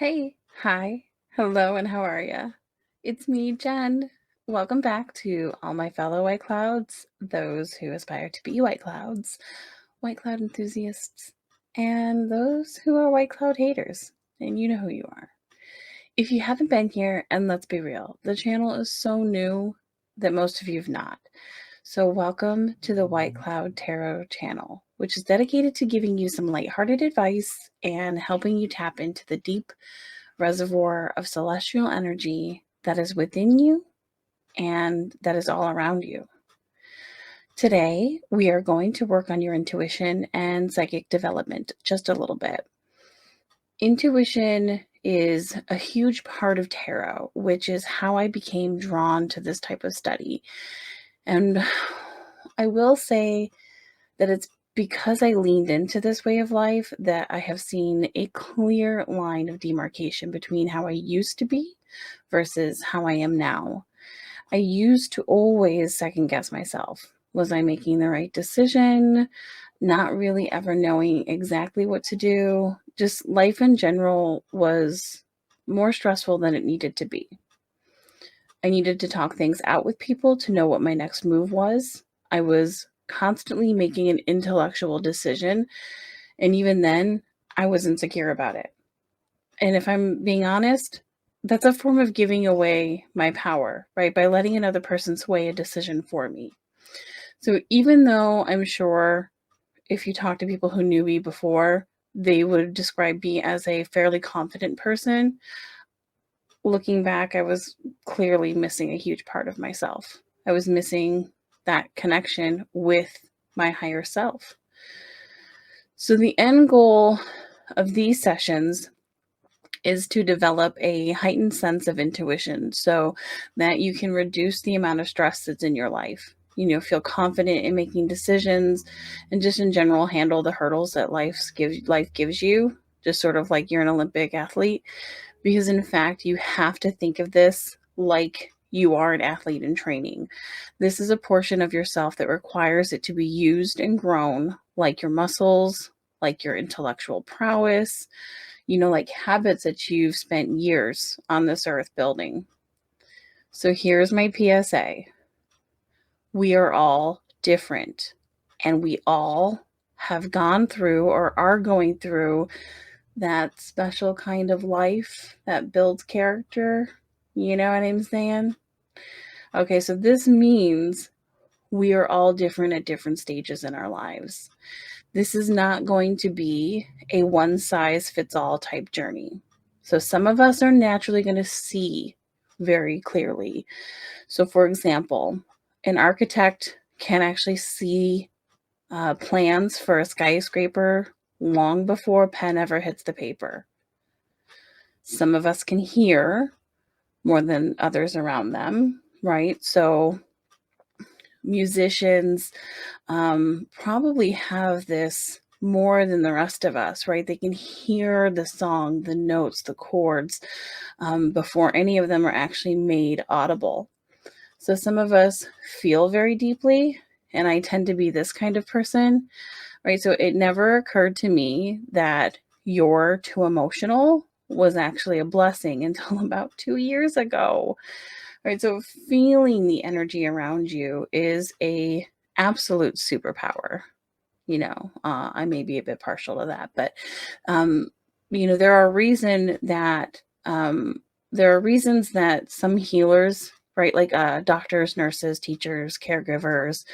Hey, hi, hello, and how are ya? It's me, Jen. Welcome back to all my fellow white clouds, those who aspire to be white cloud enthusiasts, and those who are white cloud haters. And you know who you are. If you haven't been here, and let's be real, the channel is so new that most of you have not. So, welcome to the White Cloud Tarot channel, which is dedicated to giving you some lighthearted advice and helping you tap into the deep reservoir of celestial energy that is within you and that is all around you. Today, we are going to work on your intuition and psychic development just a little bit. Intuition is a huge part of tarot, which is how I became drawn to this type of study. And I will say that it's because I leaned into this way of life that I have seen a clear line of demarcation between how I used to be versus how I am now. I used to always second guess myself. Was I making the right decision? Not really ever knowing exactly what to do. Just life in general was more stressful than it needed to be. I needed to talk things out with people to know what my next move was. I was constantly making an intellectual decision, and even then, I was insecure about it. And if I'm being honest, that's a form of giving away my power, right? By letting another person sway a decision for me. So even though I'm sure if you talk to people who knew me before, they would describe me as a fairly confident person. Looking back, I was clearly missing a huge part of myself. I was missing that connection with my higher self. So the end goal of these sessions is to develop a heightened sense of intuition so that you can reduce the amount of stress that's in your life. Feel confident in making decisions and just in general handle the hurdles that life gives you, just sort of like you're an Olympic athlete. Because in fact, you have to think of this like you are an athlete in training. This is a portion of yourself that requires it to be used and grown, like your muscles, like your intellectual prowess, like habits that you've spent years on this earth building. So here's my PSA. We are all different, and we all have gone through or are going through that special kind of life that builds character. You know what I'm saying? Okay, so this means we are all different at different stages in our lives. This is not going to be a one size fits all type journey. So some of us are naturally going to see very clearly. So for example, an architect can actually see plans for a skyscraper long before pen ever hits the paper. Some of us can hear more than others around them, right? So musicians probably have this more than the rest of us, right? They can hear the song, the notes, the chords before any of them are actually made audible. So some of us feel very deeply, and I tend to be this kind of person, right? So it never occurred to me that you're too emotional was actually a blessing until about 2 years ago, right? So feeling the energy around you is a absolute superpower. I may be a bit partial to that, but there are reasons that some healers, right, like doctors, nurses, teachers, caregivers,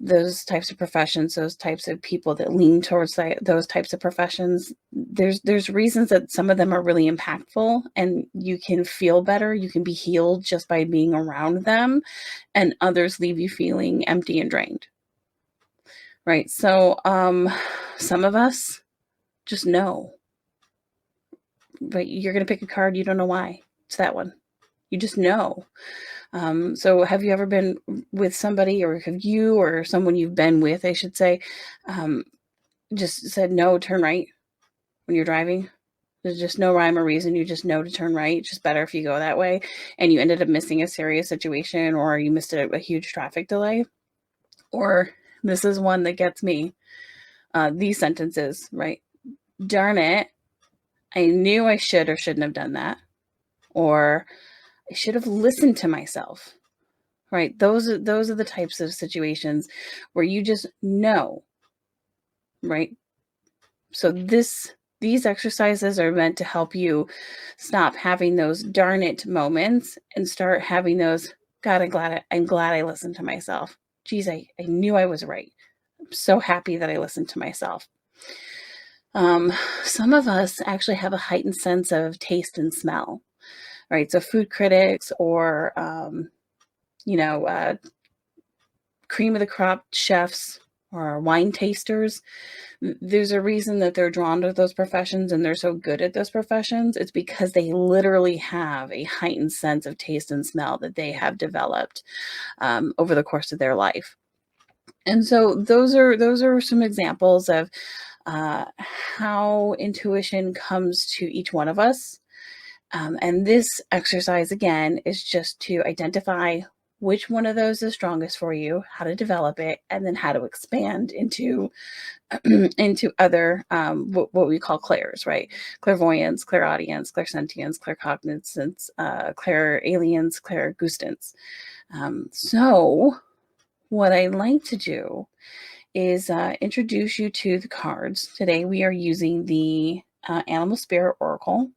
those types of professions, those types of people that lean towards those types of professions. There's reasons that some of them are really impactful, and you can feel better, you can be healed just by being around them, and others leave you feeling empty and drained. Right. So some of us just know, but you're going to pick a card. You don't know why. It's that one. You just know. So have you ever been with somebody, or have you or someone you've been with, I should say, just said, no, turn right when you're driving? There's just no rhyme or reason. You just know to turn right. It's just better if you go that way. And you ended up missing a serious situation, or you missed a huge traffic delay. Or this is one that gets me. These sentences, right? Darn it. I knew I should or shouldn't have done that, or I should have listened to myself, right? Those are the types of situations where you just know, right? So these exercises are meant to help you stop having those darn it moments and start having those, God, I'm glad I listened to myself. Geez, I knew I was right. I'm so happy that I listened to myself. Um, some of us actually have a heightened sense of taste and smell, right? So food critics or you know, cream of the crop chefs or wine tasters, there's a reason that they're drawn to those professions and they're so good at those professions. It's because they literally have a heightened sense of taste and smell that they have developed over the course of their life. And so those are some examples of how intuition comes to each one of us. And this exercise, again, is just to identify which one of those is strongest for you, how to develop it, and then how to expand into into other what we call clairs, right? Clairvoyance, clairaudience, clairsentience, claircognizance, clairalience, clairgustance. So what I like to do is introduce you to the cards. Today we are using the Animal Spirit Oracle.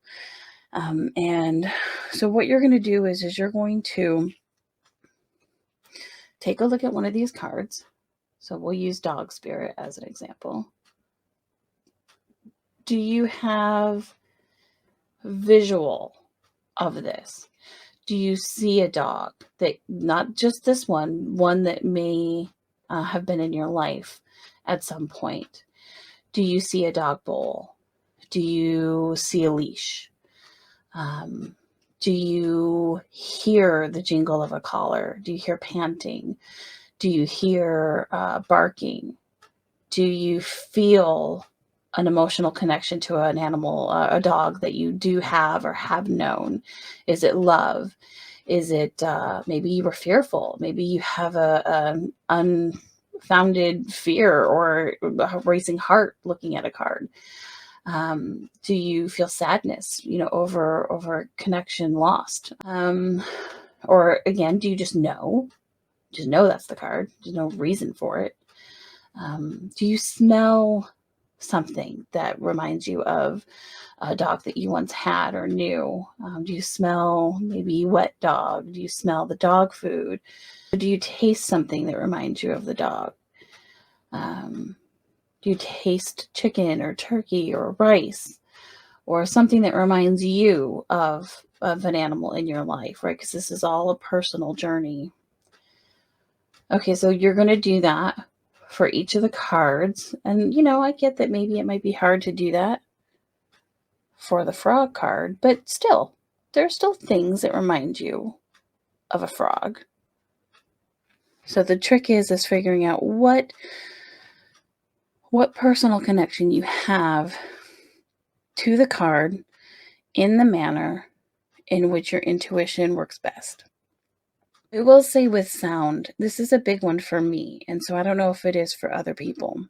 And so what you're going to do is you're going to take a look at one of these cards. So we'll use Dog Spirit as an example. Do you have visual of this? Do you see a dog that, not just this one that may have been in your life at some point? Do you see a dog bowl? Do you see a leash? Do you hear the jingle of a collar? Do you hear panting? Do you hear barking? Do you feel an emotional connection to an animal, a dog that you do have or have known? Is it love? Is it maybe you were fearful? Maybe you have an unfounded fear or a racing heart looking at a card. Do you feel sadness, over connection lost? Or again, do you just know? Just know that's the card. There's no reason for it. Do you smell something that reminds you of a dog that you once had or knew? Do you smell maybe wet dog? Do you smell the dog food? Do you taste something that reminds you of the dog? Do you taste chicken or turkey or rice or something that reminds you of an animal in your life, right? Because this is all a personal journey. Okay, so you're going to do that for each of the cards. And, I get that maybe it might be hard to do that for the frog card, but still, there are still things that remind you of a frog. So the trick is figuring out what personal connection you have to the card in the manner in which your intuition works best. I will say with sound, this is a big one for me, and so I don't know if it is for other people.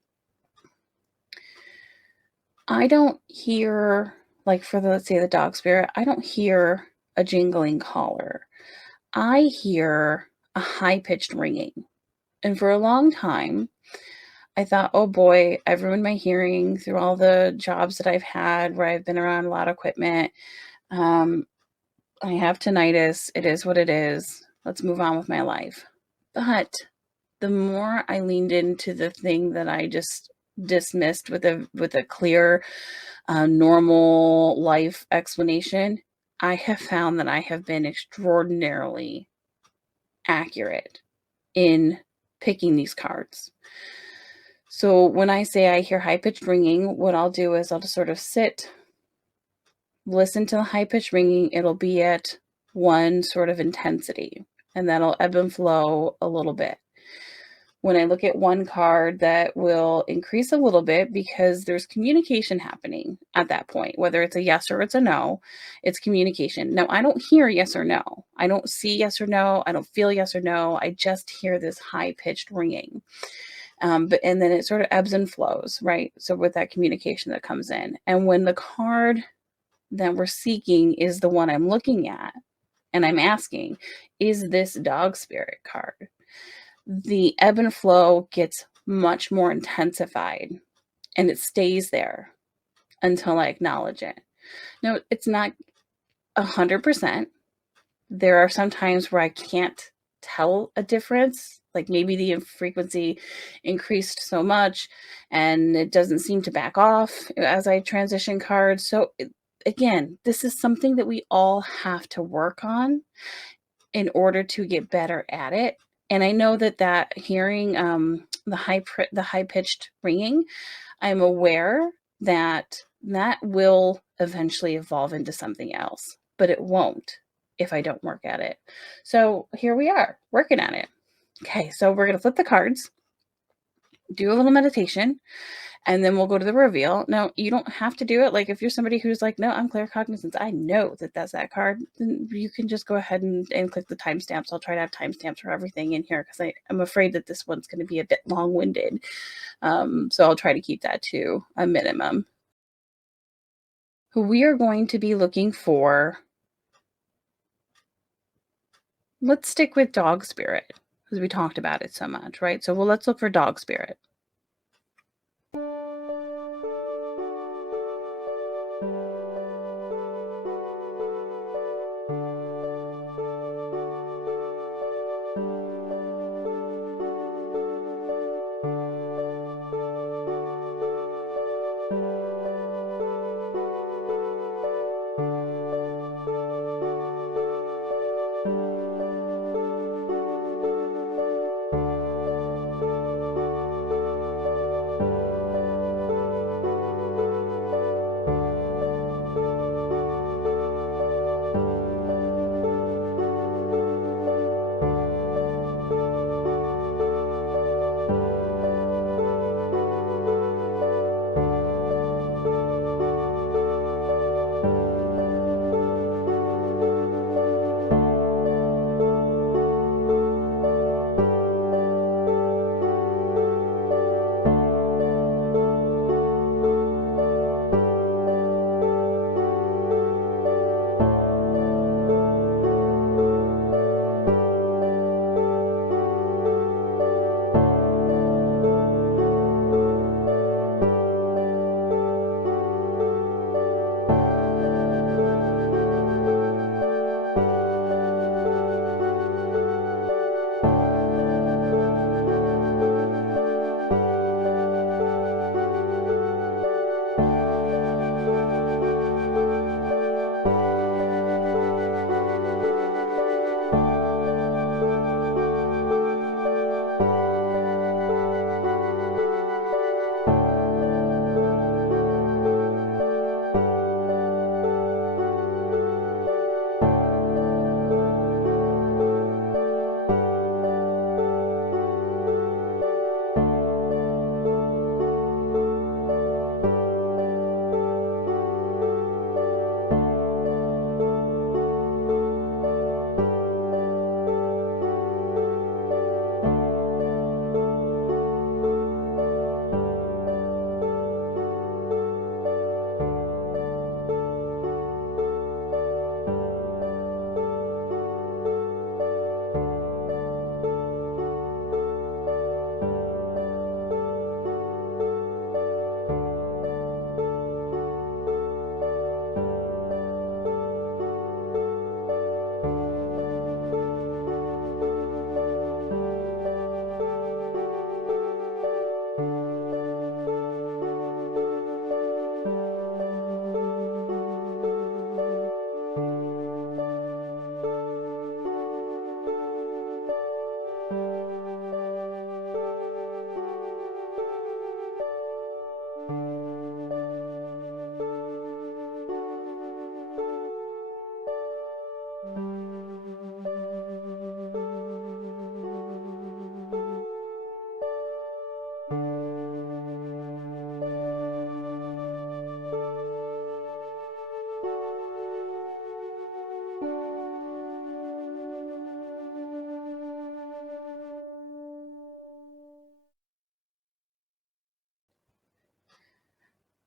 I don't hear, like for let's say the dog spirit, I don't hear a jingling collar. I hear a high-pitched ringing. And for a long time, I thought, oh boy, I've ruined my hearing through all the jobs that I've had where I've been around a lot of equipment. I have tinnitus. It is what it is. Let's move on with my life. But the more I leaned into the thing that I just dismissed with a clear, normal life explanation, I have found that I have been extraordinarily accurate in picking these cards. So when I say I hear high-pitched ringing, what I'll do is I'll just sort of sit, listen to the high-pitched ringing. It'll be at one sort of intensity, and that'll ebb and flow a little bit. When I look at one card, that will increase a little bit because there's communication happening at that point, whether it's a yes or it's a no, it's communication. Now, I don't hear yes or no. I don't see yes or no. I don't feel yes or no. I just hear this high-pitched ringing. And then it sort of ebbs and flows, right? So with that communication that comes in. And when the card that we're seeking is the one I'm looking at, and I'm asking, is this dog spirit card? The ebb and flow gets much more intensified, and it stays there until I acknowledge it. No, it's not 100%. There are some times where I can't tell a difference, like maybe the frequency increased so much and it doesn't seem to back off as I transition cards. So, again, this is something that we all have to work on in order to get better at it. And I know that hearing the high pitched ringing, I'm aware that that will eventually evolve into something else, but it won't if I don't work at it. So here we are, working on it. Okay, so we're going to flip the cards, do a little meditation, and then we'll go to the reveal. Now, you don't have to do it. Like if you're somebody who's like, no, I'm claircognizance, I know that that's that card, then you can just go ahead and click the timestamps. I'll try to have timestamps for everything in here because I'm afraid that this one's going to be a bit long-winded. So I'll try to keep that to a minimum. We are going to be looking for, let's stick with dog spirit because we talked about it so much, right? So let's look for dog spirit.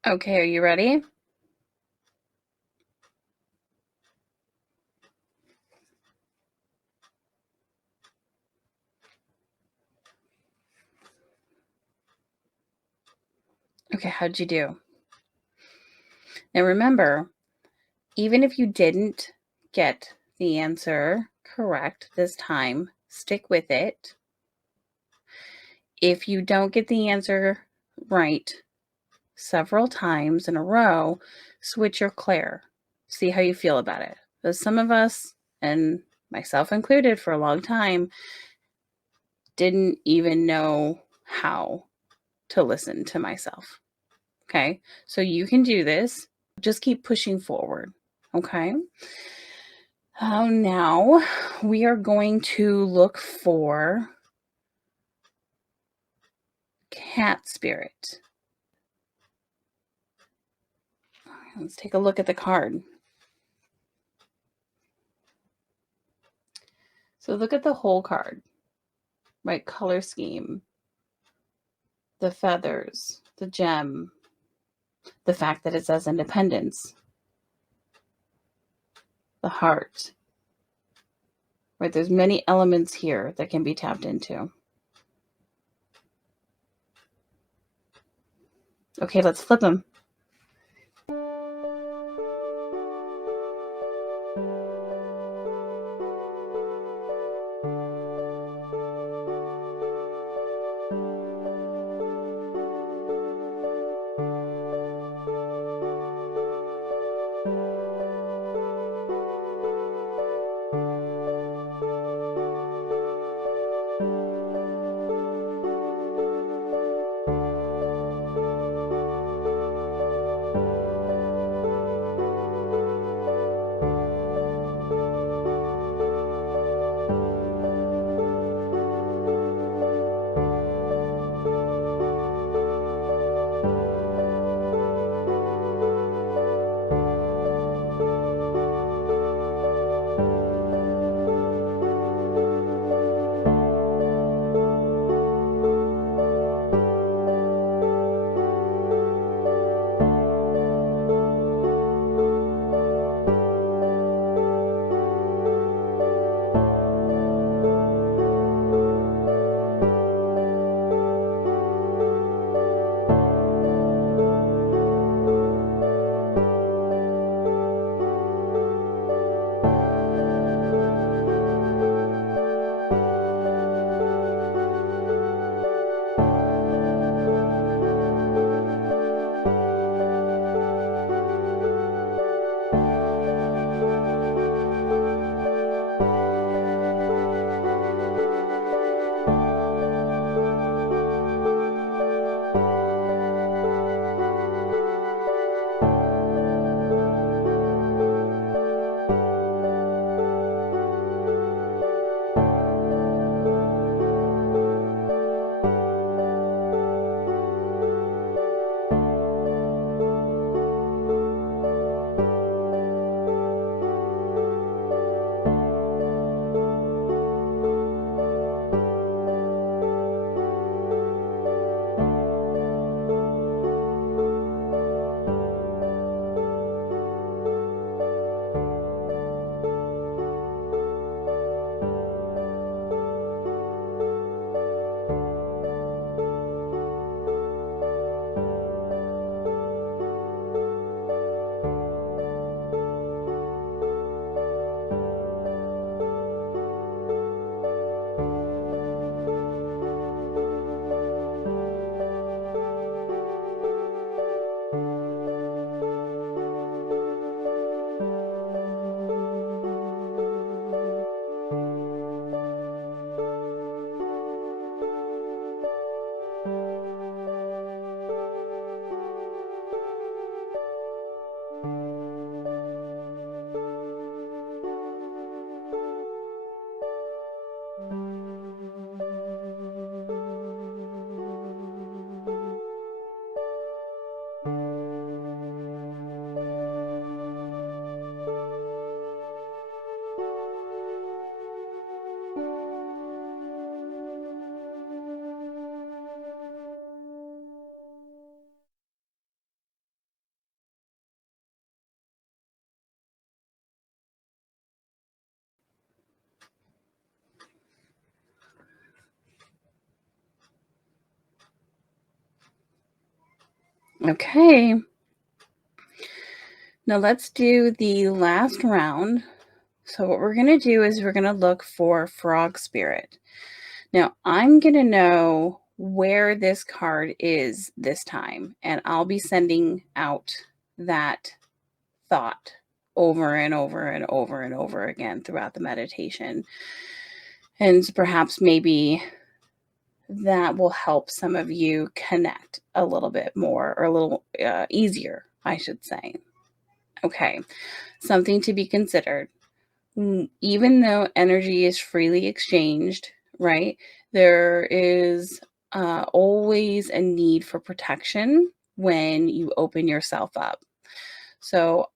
Okay, are you ready? Okay, how'd you do? Now remember, even if you didn't get the answer correct this time, stick with it. If you don't get the answer right several times in a row, switch your clair. See how you feel about it. Because some of us, and myself included for a long time, didn't even know how to listen to myself. Okay, so you can do this. Just keep pushing forward. Okay. Now we are going to look for cat spirit. Let's take a look at the card. So look at the whole card, right? Color scheme, the feathers, the gem, the fact that it says independence, the heart, right? There's many elements here that can be tapped into. Okay, let's flip them. Okay. Now let's do the last round. So what we're going to do is we're going to look for frog spirit. Now I'm going to know where this card is this time, and I'll be sending out that thought over and over and over and over again throughout the meditation. And perhaps maybe that will help some of you connect a little bit more, or a little easier, I should say. Okay, something to be considered. Even though energy is freely exchanged, right, there is always a need for protection when you open yourself up. So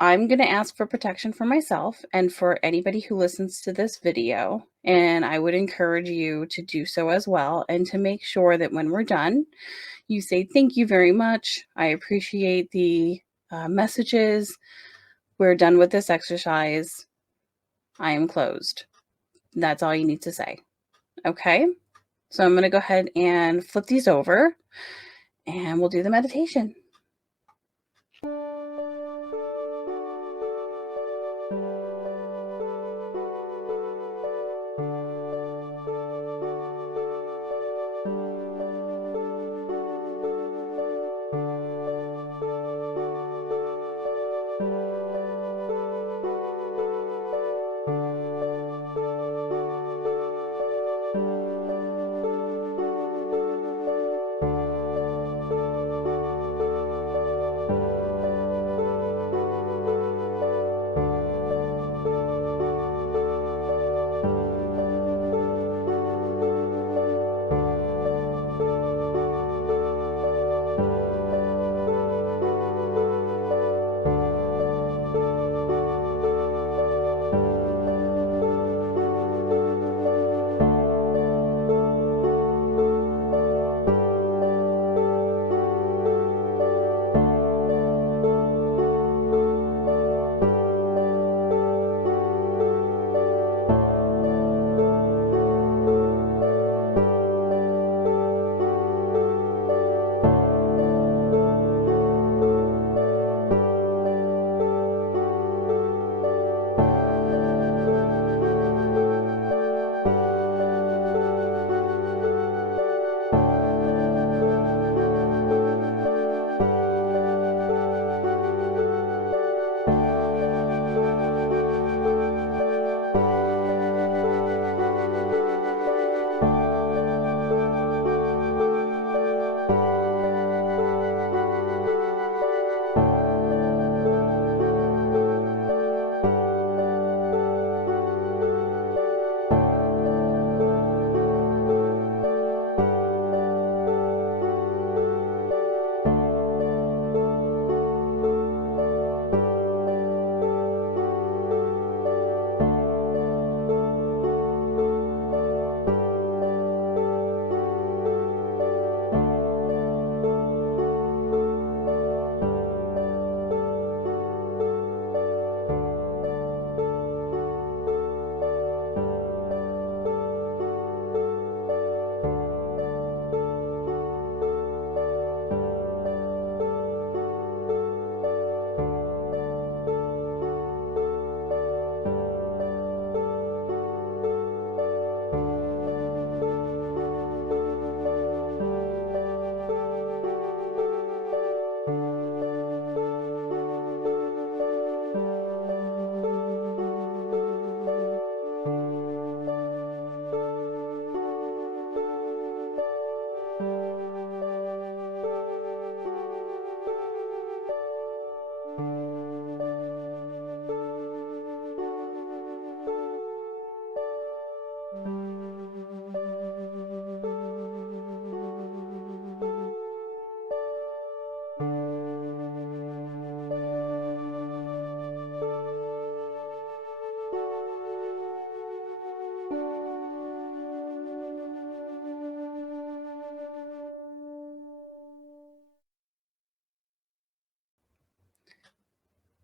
I'm going to ask for protection for myself and for anybody who listens to this video. And I would encourage you to do so as well, and to make sure that when we're done, you say, "Thank you very much. I appreciate the messages. We're done with this exercise. I am closed." That's all you need to say. Okay? So I'm going to go ahead and flip these over, and we'll do the meditation.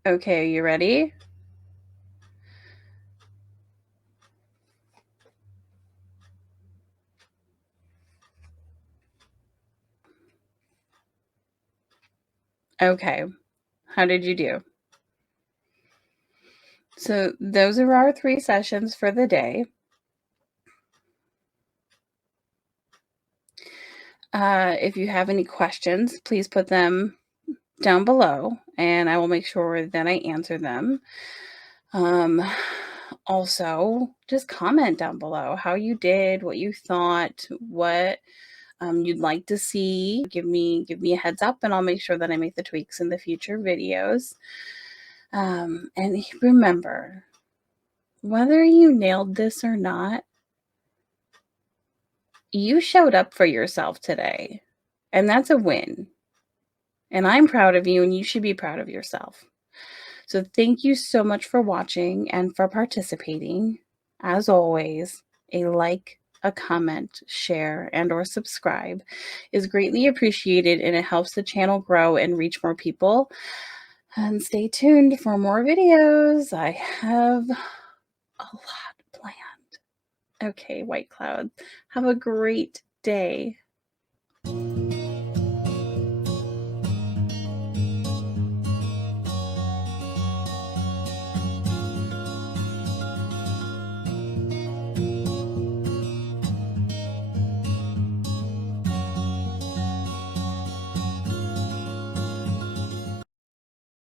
Okay, you ready? Okay. How did you do? So those are our 3 sessions for the day. If you have any questions, please put them down below, and I will make sure that I answer them. Um, Also, just comment down below how you did, what you thought, what you'd like to see. Give me a heads up, and I'll make sure that I make the tweaks in the future videos. And remember, whether you nailed this or not, you showed up for yourself today, and that's a win. And I'm proud of you, and you should be proud of yourself. So thank you so much for watching and for participating. As always, a like, a comment, share, and or subscribe is greatly appreciated, and it helps the channel grow and reach more people. And stay tuned for more videos. I have a lot planned. Okay, White Cloud, have a great day.